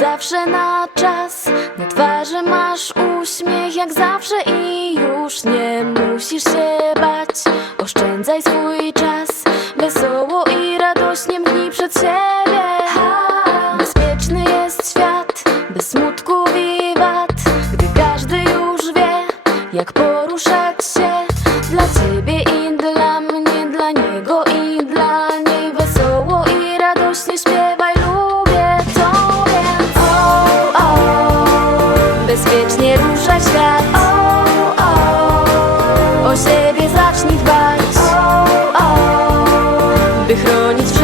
Zawsze na czas, na twarzy masz uśmiech jak zawsze i już nie musisz się bać. Oszczędzaj swój czas, wesoło i radośnie mknij przed siebie. Bezpieczny jest świat, bez smutku wiwat, gdy każdy już wie, jak poruszać się dla ciebie i dla mnie, dla niego i dla bezpiecznie rusza świat oh, oh. O siebie zacznij dbać oh, oh. By chronić